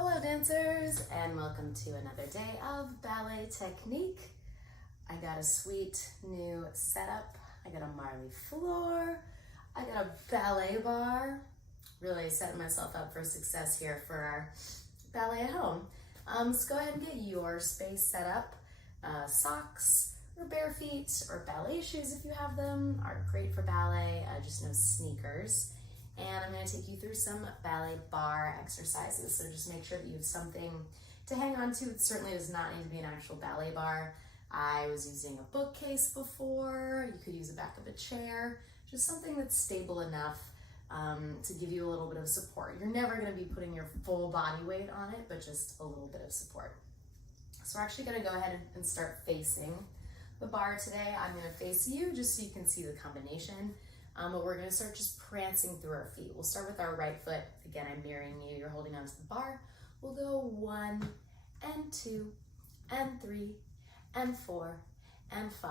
Hello dancers, and welcome to another day of Ballet Technique. I got a sweet new setup. I got a Marley floor. I got a ballet bar. Really setting myself up for success here for our ballet at home. So go ahead and get your space set up. Socks or bare feet or ballet shoes if you have them are great for ballet, just no sneakers. And I'm going to take you through some ballet bar exercises. So just make sure that you have something to hang on to. It certainly does not need to be an actual ballet bar. I was using a bookcase before. You could use the back of a chair. Just something that's stable enough to give you a little bit of support. You're never going to be putting your full body weight on it, but just a little bit of support. So we're actually going to go ahead and start facing the bar today. I'm going to face you just so you can see the combination. But we're going to start just prancing through our feet. We'll start with our right foot. Again, I'm mirroring you. You're holding onto the bar. We'll go 1 and 2 and 3 and 4 and 5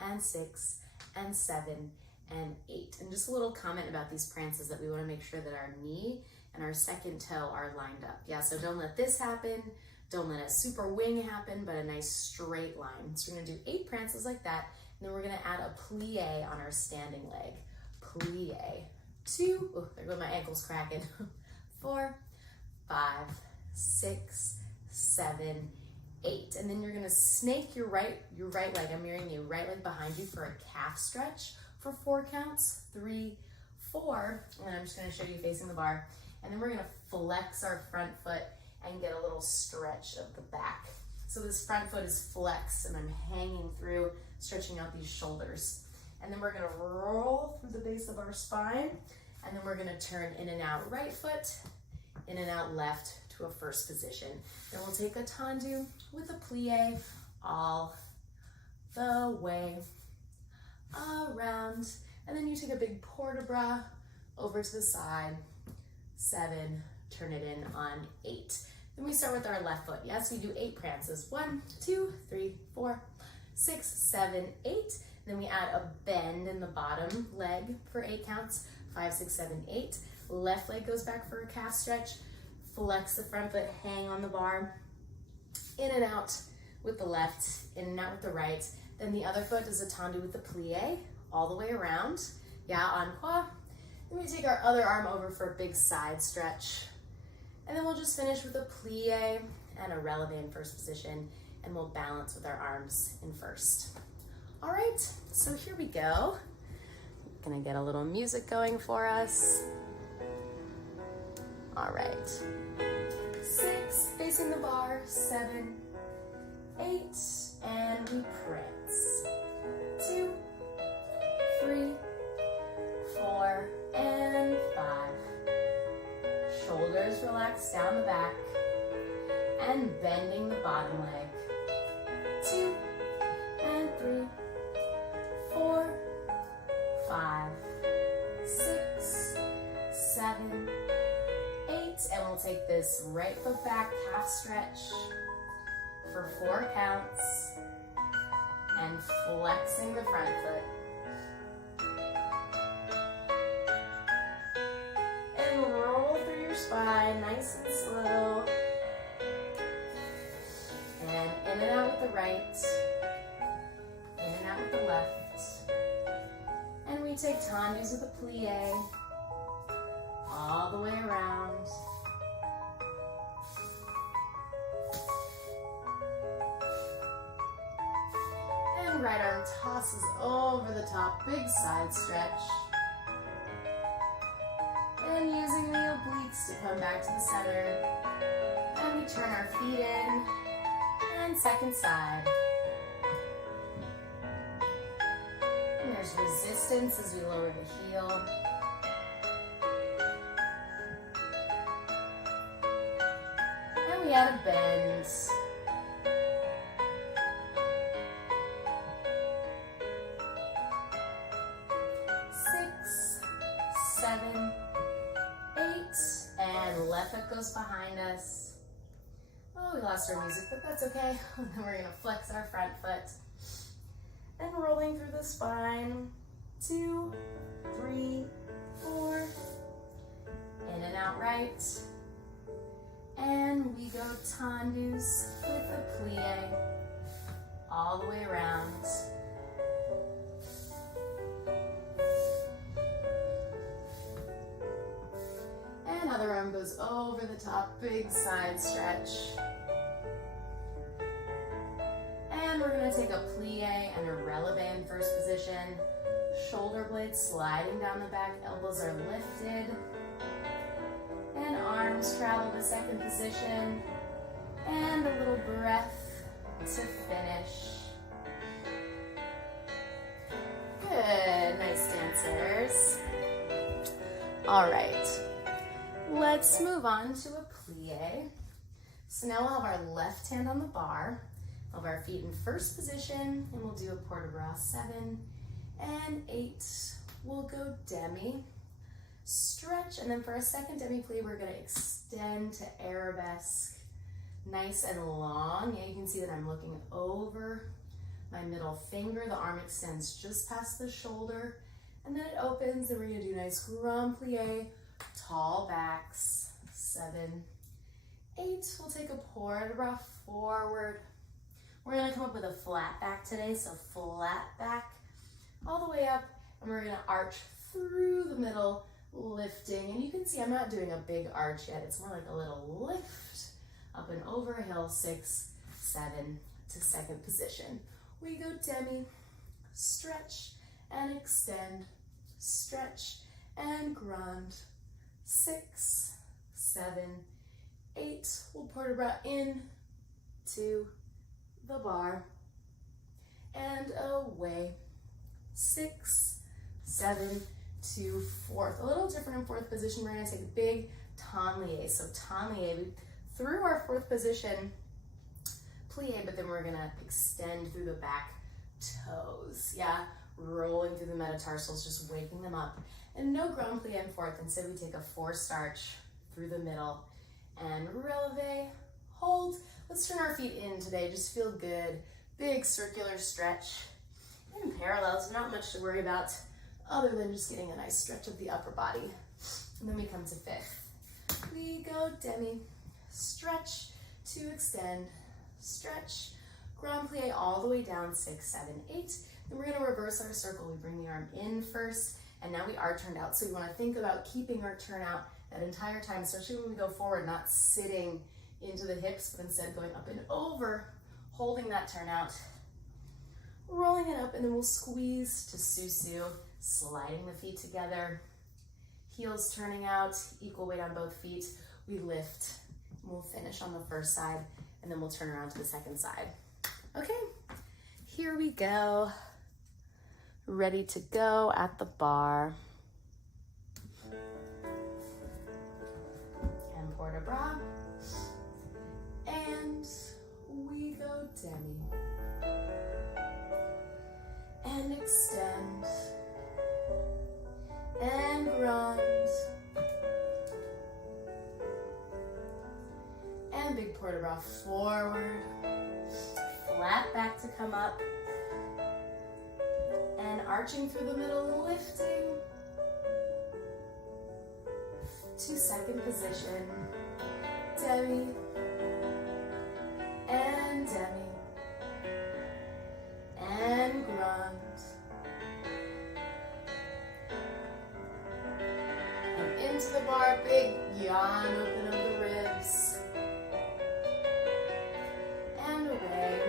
and 6 and 7 and 8. And just a little comment about these prances that we want to make sure that our knee and our second toe are lined up. Yeah, so don't let this happen. Don't let a super wing happen, but a nice straight line. So we're going to do 8 prances like that. And then we're going to add a plie on our standing leg. Plie. 2, oh, there go my ankles cracking. 4, 5, 6, 7, 8. And then you're going to snake your right leg. I'm mirroring you, right leg behind you for a calf stretch for 4 counts. 3, 4. And then I'm just going to show you facing the bar. And then we're going to flex our front foot and get a little stretch of the back. So this front foot is flexed and I'm hanging through, stretching out these shoulders. And then we're gonna roll through the base of our spine, and then we're gonna turn in and out right foot, in and out left to a first position. Then we'll take a tendu with a plie all the way around. And then you take a big port de bras over to the side, 7, turn it in on 8. Then we start with our left foot. Yes, we do 8 prances. 1, 2, 3, 4, 6, 7, 8. Then we add a bend in the bottom leg for 8 counts. 5, 6, 7, 8. Left leg goes back for a calf stretch. Flex the front foot, hang on the bar. In and out with the left, in and out with the right. Then the other foot does a tendu with the plie all the way around. Yeah, en croix. Then we take our other arm over for a big side stretch. And then we'll just finish with a plie and a releve in first position, and we'll balance with our arms in first. All right, so here we go. Gonna get a little music going for us. All right. 6, facing the bar, 7, 8, and we prance. 2, 3, 4, and 5. Shoulders relaxed down the back and bending the bottom leg. 2 and 3, 4, 5, 6, 7, 8. And we'll take this right foot back half stretch for 4 counts and flexing the front foot. Spine, nice and slow. And in and out with the right, in and out with the left. And we take tendus with a plie all the way around. And right arm tosses over the top, big side stretch. And using the obliques to come back to the center. And we turn our feet in. And second side. And there's resistance as we lower the heel. And we add a bend. 6, 7, 8, and left foot goes behind us. Oh, we lost our music, but that's okay. And then we're gonna flex our front foot. And rolling through the spine. 2, 3, 4. In and out right. And we go tendus with a plie all the way around. And other arm goes over the top, big side stretch. And we're gonna take a plie and a releve in first position. Shoulder blades sliding down the back, elbows are lifted. And arms travel to second position. And a little breath to finish. Good, nice dancers. All right, let's move on to a plie. So now we'll have our left hand on the bar, we'll have our feet in first position, and we'll do a port de bras 7 and 8. We'll go demi, stretch, and then for our second demi plie, we're gonna extend to arabesque, nice and long. Yeah, you can see that I'm looking over my middle finger. The arm extends just past the shoulder, and then it opens, and we're gonna do nice grand plie, tall backs, 7, 8. We'll take a port de bras forward. We're gonna come up with a flat back today, so flat back all the way up, and we're gonna arch through the middle, lifting. And you can see I'm not doing a big arch yet. It's more like a little lift up and over a hill, 6, 7 to second position. We go demi, stretch and extend, stretch and grand, 6, 7, 8. We'll port de bras in to the bar and away, 6, 7 to fourth. A little different in fourth position. We're gonna take a big tenlie. So tenlie, we through our fourth position, plie, but then we're gonna extend through the back toes. Yeah, rolling through the metatarsals, just waking them up. And no grand plie in fourth. Instead, we take a forced arch through the middle and releve, hold. Let's turn our feet in today. Just feel good. Big circular stretch. In parallels, not much to worry about other than just getting a nice stretch of the upper body. And then we come to fifth. We go demi, stretch to extend, stretch, grand plie all the way down, 6, 7, 8. Then we're gonna reverse our circle. We bring the arm in first, and now we are turned out. So we wanna think about keeping our turnout that entire time, especially when we go forward, not sitting into the hips, but instead going up and over, holding that turnout, rolling it up, and then we'll squeeze to susu, sliding the feet together, heels turning out, equal weight on both feet. We lift, and we'll finish on the first side, and then we'll turn around to the second side. Okay, here we go. Ready to go at the bar. And port de bras. And we go demi. And extend. And grand. And big port de bras forward. Flat back to come up. And arching through the middle, lifting to second position. Demi. And demi. And grand. And into the bar, big yawn, open of the ribs. And away.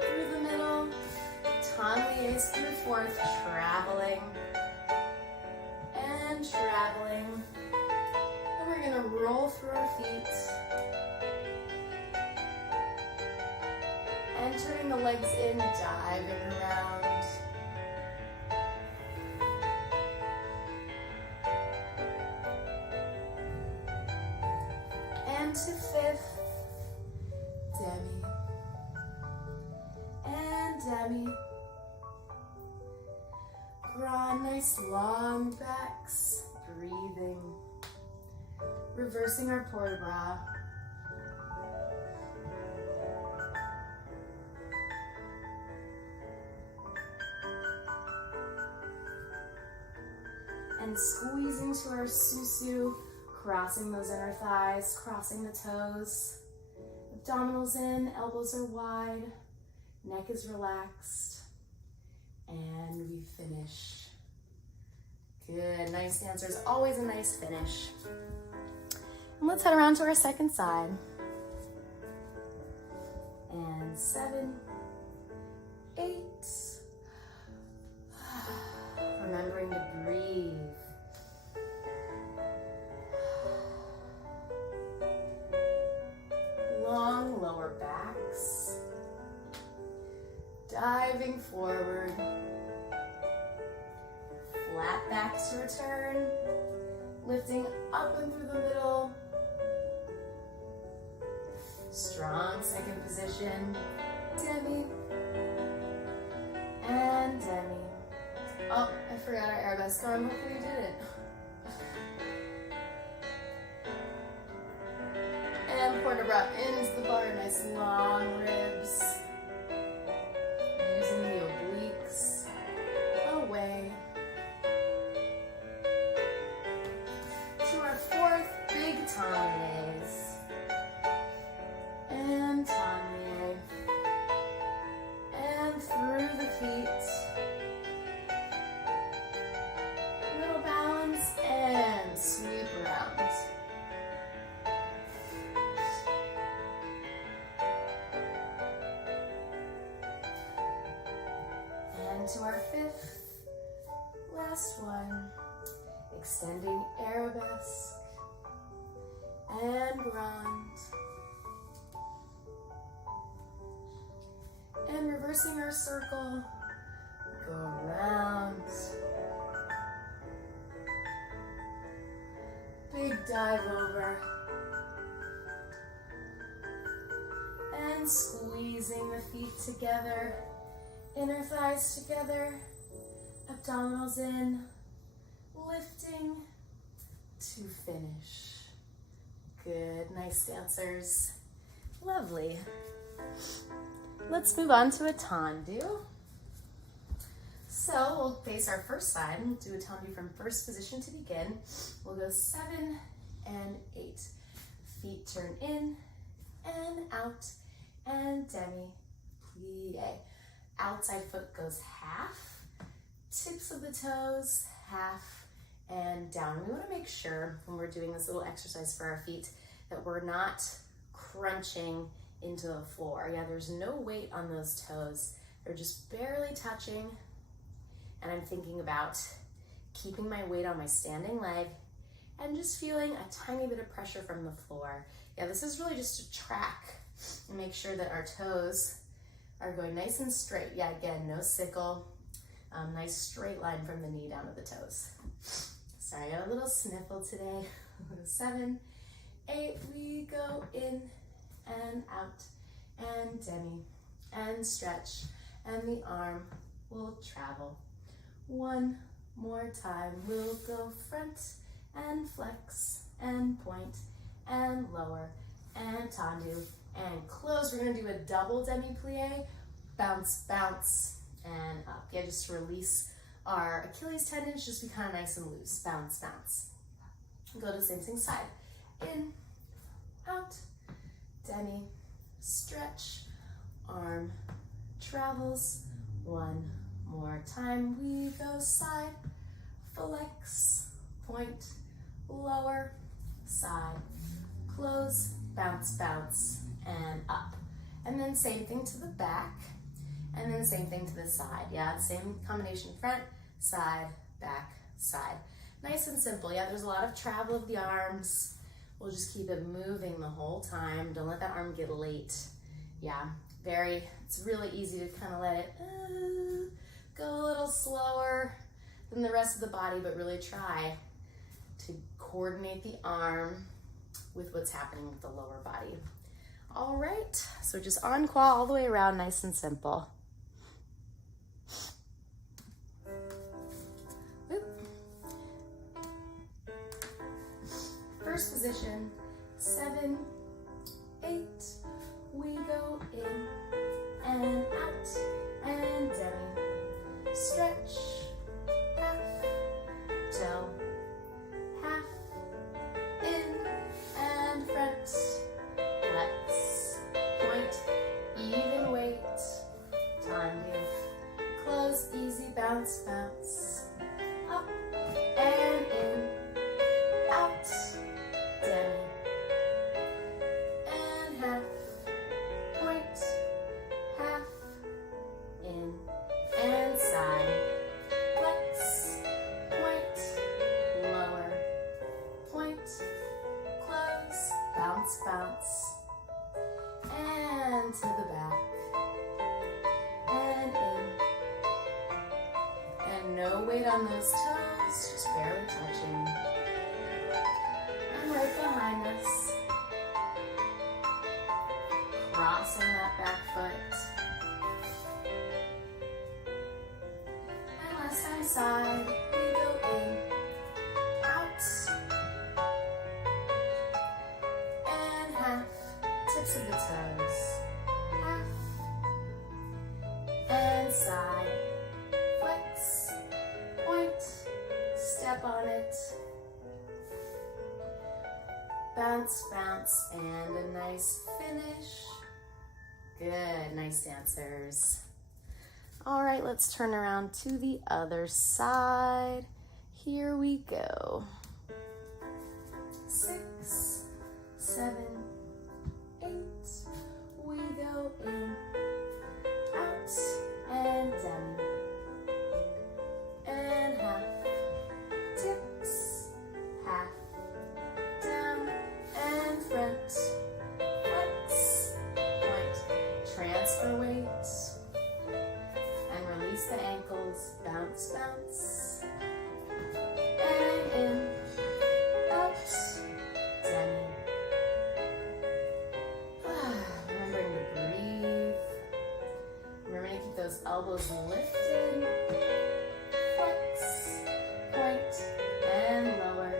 Through the middle, tenlies through fourth, traveling. And traveling. And we're gonna roll through our feet. And turning the legs in, diving around. And to fifth, demi. And demi. Grand, nice long backs, breathing. Reversing our port de bras. And squeezing to our susu, crossing those inner thighs, crossing the toes. Abdominals in, elbows are wide, neck is relaxed, and we finish. Good, nice dancers, always a nice finish. And let's head around to our second side. And 7, 8. Remembering to breathe. Long lower backs. Diving forward. Flat backs to return. Lifting up and through the middle. Strong second position. Demi. And demi. Oh, I forgot our arabesque arm. Hopefully you did it. And quarter bra into the bar. Nice long ribs. Using the obliques away. To our fourth big tangles. And tangles. And through the feet. Little balance and sweep around. And to our fifth, last one. Extending arabesque and round. And reversing our circle, go around. Big dive over. And squeezing the feet together, inner thighs together, abdominals in, lifting to finish. Good, nice dancers. Lovely. Let's move on to a tendu. So we'll face our first side and do a tendu from first position to begin. We'll go 7 and 8. Feet turn in and out and demi-plie. Outside foot goes half, tips of the toes, half, and down. We want to make sure when we're doing this little exercise for our feet that we're not crunching into the floor. Yeah, there's no weight on those toes. They're just barely touching. And I'm thinking about keeping my weight on my standing leg and just feeling a tiny bit of pressure from the floor. Yeah, this is really just to track and make sure that our toes are going nice and straight. Yeah, again, no sickle. Nice straight line from the knee down to the toes. Sorry, I got a little sniffle today. 7, 8, we go in and out and demi and stretch, and the arm will travel. One more time, we'll go front and flex and point and lower and tendu and close. We're gonna do a double demi-plie, bounce, bounce, and up. Yeah, just to release our Achilles tendons, just be kind of nice and loose. Bounce, bounce. Go to the same side. In, out, demi, stretch, arm travels. One more time, we go side, flex, point, lower, side, close, bounce, bounce, and up. And then same thing to the back, and then same thing to the side. Yeah, same combination, front, side, back, side. Nice and simple. Yeah, there's a lot of travel of the arms. We'll just keep it moving the whole time. Don't let that arm get late. Yeah, it's really easy to kind of let it go a little slower than the rest of the body, but really try to coordinate the arm with what's happening with the lower body. All right, so just en croix all the way around, nice and simple. Oop. First position, 7, 8, we go in and out and demi, stretch, half, toe, half, in, bounce, bounce, up and in, out, demi, and half, point, half, in, and side, flex, point, lower, point, close, bounce, bounce, and to the back, and in, and no weight on those toes, just barely touching, and right behind us, crossing that back foot, and last time side, we go in, out, and half, tips of the toes, half, and side, flex, point, step on it, bounce, bounce, and a nice finish. Good, nice dancers. All right, let's turn around to the other side. Here we go. 6, 7, 8, we go in, out, and demi, and half, tips, half, down, and front, flex, point, transfer weight, and release the ankles, bounce, bounce, and in, out, demi. Remembering to breathe. Remembering to keep those elbows lifted. Flex, point, and lower.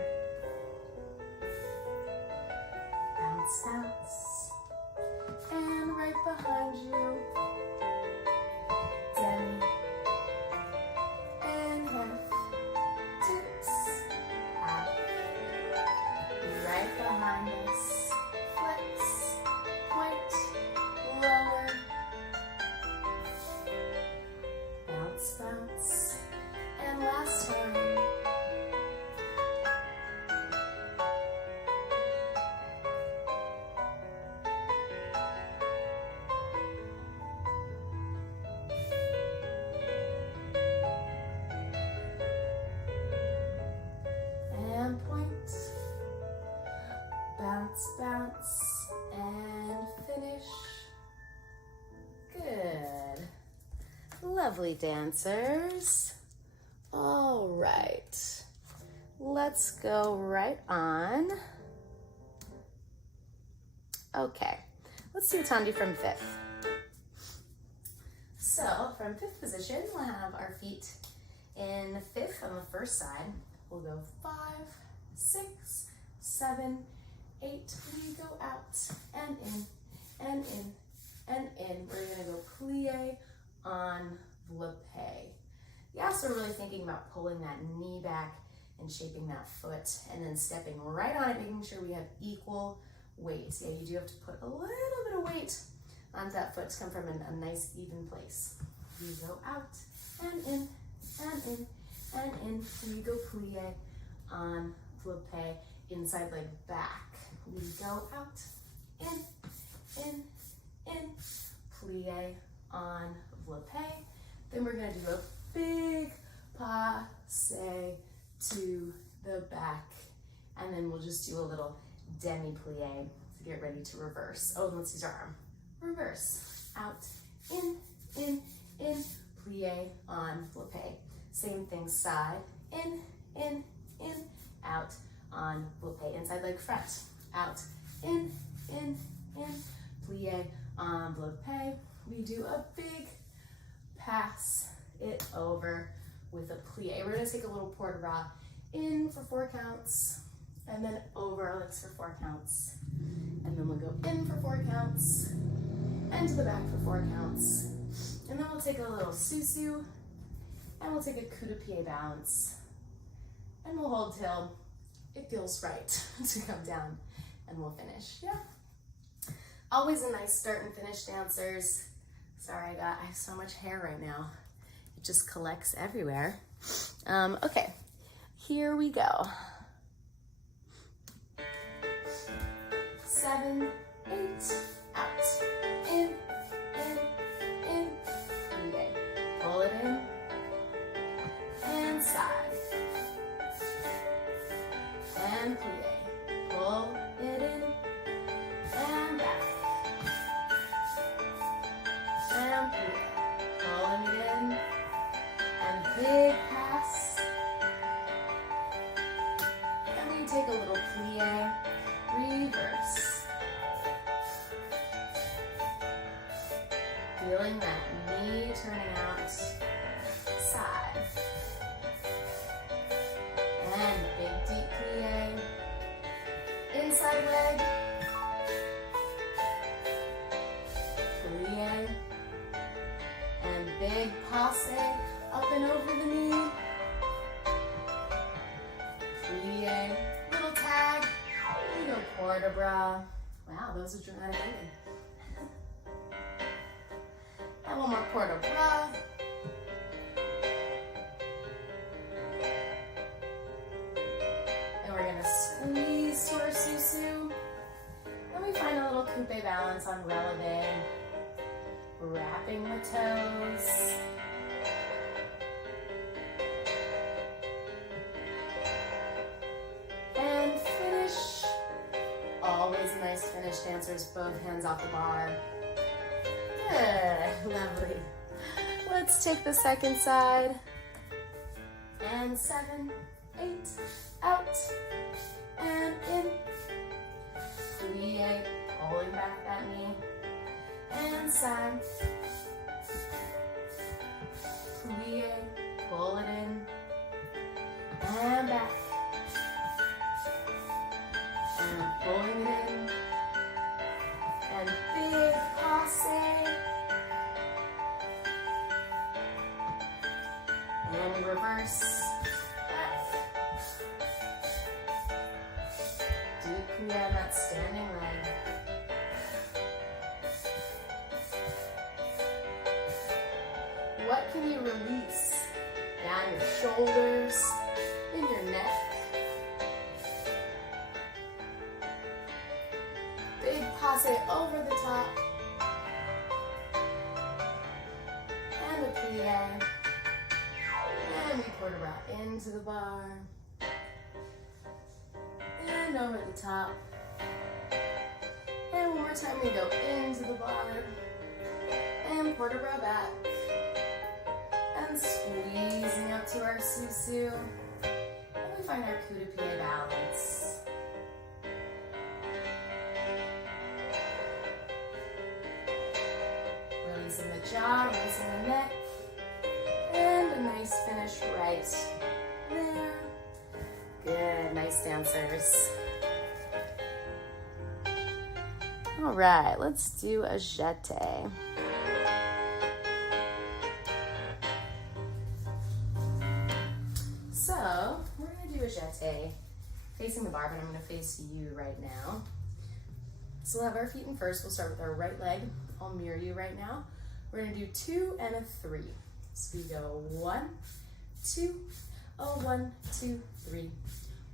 Bounce, bounce. And right behind you. Demi. And half. Tips. Half. Right behind us. Flex. Point. Lower. Bounce, bounce. And last time. And point. Bounce, bounce, and finish. Good. Lovely dancers. All right. Let's go right on. Okay. Let's do a Tandi from 5th. So from 5th position, we'll have our feet in 5th on the first side. We'll go 5, 6, 7, 8. We go out and in, and in, and in. We're gonna go plie, enveloppe. Yeah, so we're really thinking about pulling that knee back and shaping that foot and then stepping right on it, making sure we have equal weight. Yeah, you do have to put a little bit of weight onto that foot to come from a nice even place. You go out and in, and in, and in. We go plie, enveloppe, inside leg back. We go out, in, plie, enveloppe. Then we're gonna do a big passe to the back. And then we'll just do a little demi-plie to get ready to reverse. Oh, let's use our arm. Reverse, out, in, plie, enveloppe. Same thing, side, in, out, enveloppe. Inside leg front, out, in, plie, enveloppe. We do a big pass it over with a plie. We're gonna take a little port de bras in for 4 counts, and then over our legs for 4 counts. And then we'll go in for 4 counts, and to the back for 4 counts. And then we'll take a little susu, and we'll take a coup de pied bounce. And we'll hold till it feels right to come down, and we'll finish, yeah. Always a nice start and finish, dancers. Sorry, I have so much hair right now. it just collects everywhere. Okay, here we go. 7, 8, out, in, plie, pull it in, and side, and plie, pull it in, and back, and plie, pulling it in, and big pass, and we take a little plie, reverse. Feeling that knee turning out, side. And big deep plie, inside leg, plie, and big passe, up and over the knee, plie, little tag, we go port de bras. Wow, those are dramatic ending. And one more port de bras. And we're gonna squeeze to our susu. Then we find a little coupe balance on releve. Wrapping the toes. And finish. Always a nice finish, dancers. Both hands off the bar. Good, lovely. Let's take the second side. And 7, 8, out, and in. Plie, pulling back that knee. And side. Plie, pull it in. And back. And pulling it in. And big passe. And reverse. Back. Deep plie on that standing leg. What can you release? Down your shoulders, in your neck. Big passe over the top. And a plie. And we port de bras into the bar. And over the top. And one more time we go into the bar. And port de bras back. And squeezing up to our susu. And we find our coup de pied balance. Releasing the jaw, releasing the neck. And a nice finish right there. Good, nice dancers. All right, let's do a jeté. So, we're gonna do a jeté facing the bar, but I'm gonna face you right now. So we'll have our feet in first. We'll start with our right leg. I'll mirror you right now. We're gonna do 2 and a 3. So we go 1, 2, oh 1, 2, 3.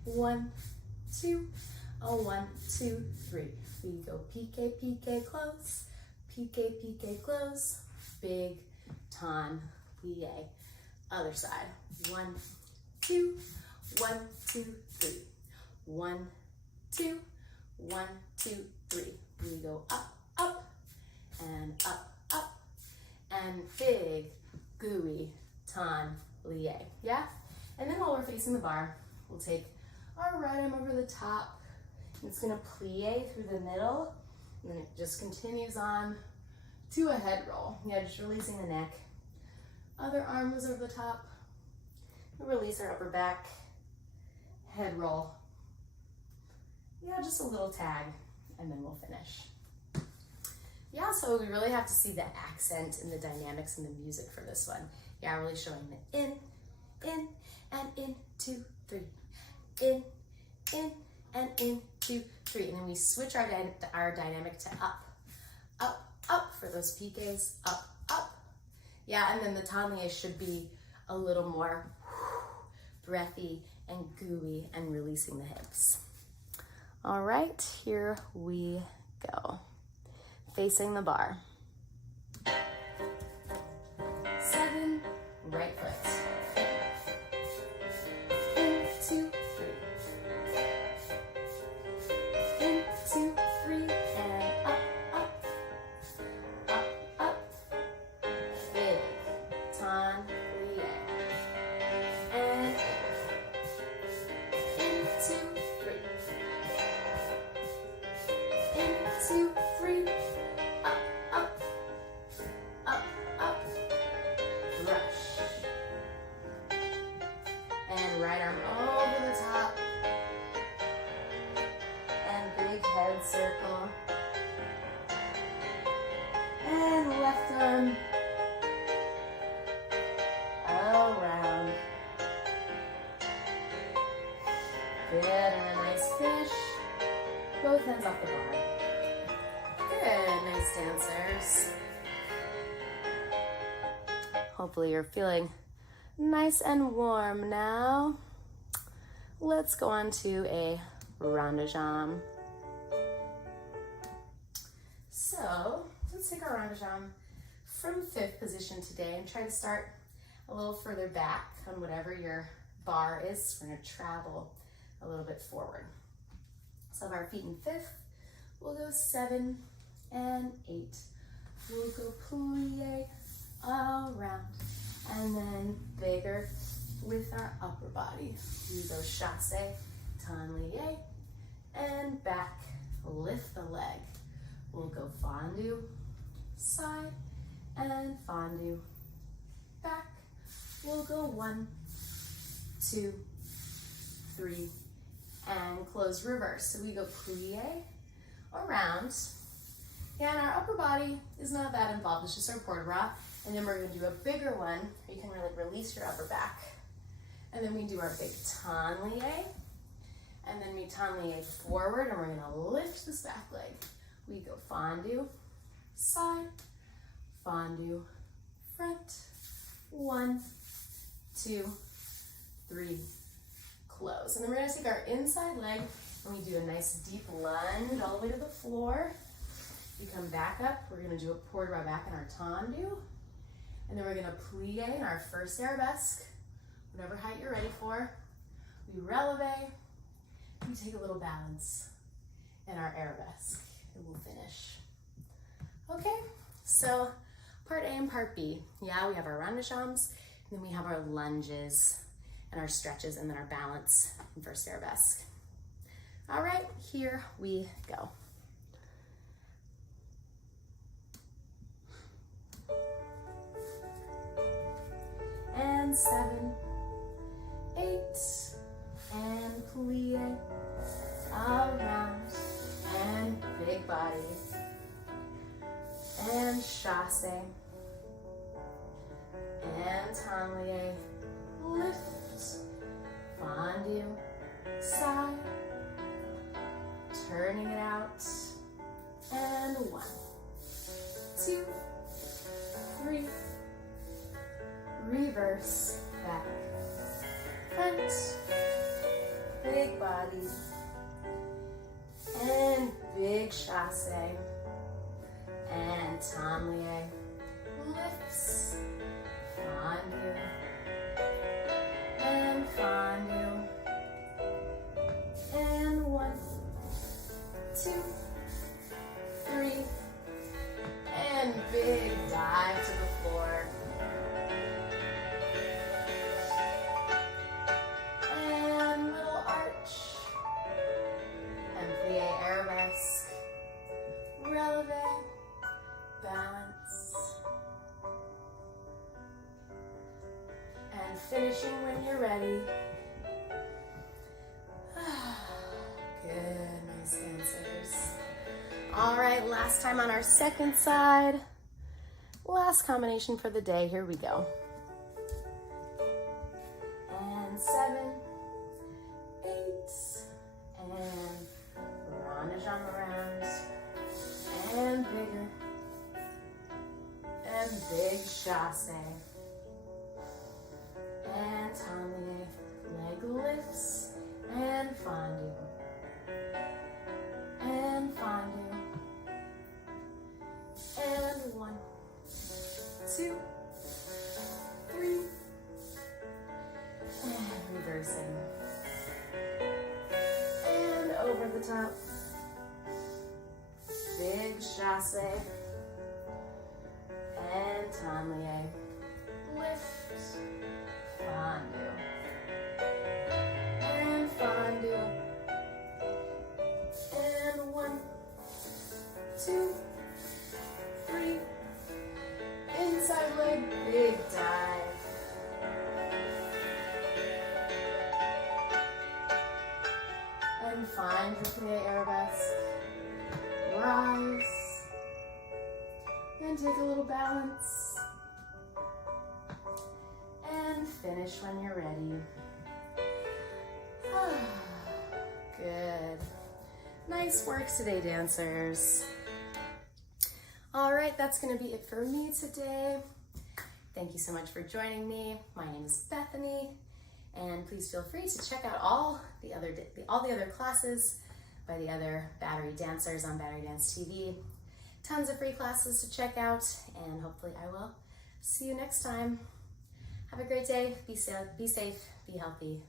1, 2, oh 1, 2, 3. We go pique, pique, close, pique, pique, close, big, ton, plie. Other side. 1, 2, 1, 2, 3. 1, 2, 1, 2, 3. We go up, up, and up, up, and big, gooey, ton, plie. Yeah? And then while we're facing the bar, we'll take our right arm over the top. It's gonna plie through the middle, and then it just continues on to a head roll. Yeah, just releasing the neck. Other arm goes over the top. We'll release our upper back, head roll. Yeah, just a little tag, and then we'll finish. Yeah, so we really have to see the accent and the dynamics and the music for this one. Yeah, really showing the in, and in, 2, 3. In, and in, 2, 3. And then we switch our dynamic to up, up, up for those piques, up, up, Yeah, and then the taille should be a little more breathy and gooey and releasing the hips. All right, here we go. Facing the bar. 7, right foot. 1, 2, 3. 1, 2, 3, and up, up, up, up. Big taille. And 1, 2, 3. 1, 2, 3. Up, up, up, up. Brush. And right arm over the top. And big head circle. And left arm around. Good, and a nice finish. Both hands off the bar. Good, nice dancers. Hopefully you're feeling nice and warm now. Let's go on to a rond de jambe. So let's take our rond de jambe from 5th position today and try to start a little further back on whatever your bar is. We're going to travel a little bit forward. So our feet in 5th, we'll go 7 and 8. We'll go plie around, and then bigger with our upper body. We go chasse, taille, and back, lift the leg. We'll go fondue, side, and fondue, back. We'll go 1, 2, 3, and close reverse. So we go plie around, and our upper body is not that involved. It's just our port bras, and then we're going to do a bigger one. You can really release your upper back, and then we do our big taille, and then we taille forward, and we're going to lift this back leg. We go fondue, side, fondue, front, 1, 2, 3, close. And then we're going to take our inside leg and we do a nice deep lunge all the way to the floor. We come back up. We're going to do a port bras back in our tendu. And then we're going to plie in our first arabesque, whatever height you're ready for. We releve. We take a little balance in our arabesque and we'll finish. Okay, so part A and part B. Yeah, we have our rond de jambes, and then we have our lunges and our stretches, and then our balance in first arabesque. All right, here we go. And 7, 8, and plie around, and big body, and chasse, and taille, lift, fondue, side, turning it out, and 1, 2, 3, reverse, back, front, big body, and big chasse, and taille, lifts, fondue, and fondue, and 1, 2, 3, and big dive to the floor. And little arch, and plie arabesque, releve, balance, and finishing when you're ready. Good, nice dancers. All right, last time on our second side. Last combination for the day, here we go. And 7, 8, and rond de jambe around, and bigger, and big chasse. And taille, leg lifts, and fondue. And fondue. And 1, 2, 3. And reversing. And over the top. Big chasse. And taille. Lift. Fondue. And fondue. And 1, 2, 3. Inside leg, big dive. And find your plie arabesque. Rise. And take a little balance. And finish when you're ready. Good. Nice work today, dancers. All right, that's gonna be it for me today. Thank you so much for joining me. My name is Bethany, and please feel free to check out all the other classes by the other Battery dancers on Battery Dance TV. Tons of free classes to check out, and hopefully I will see you next time. Have a great day. Be safe, be healthy.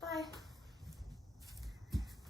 Bye.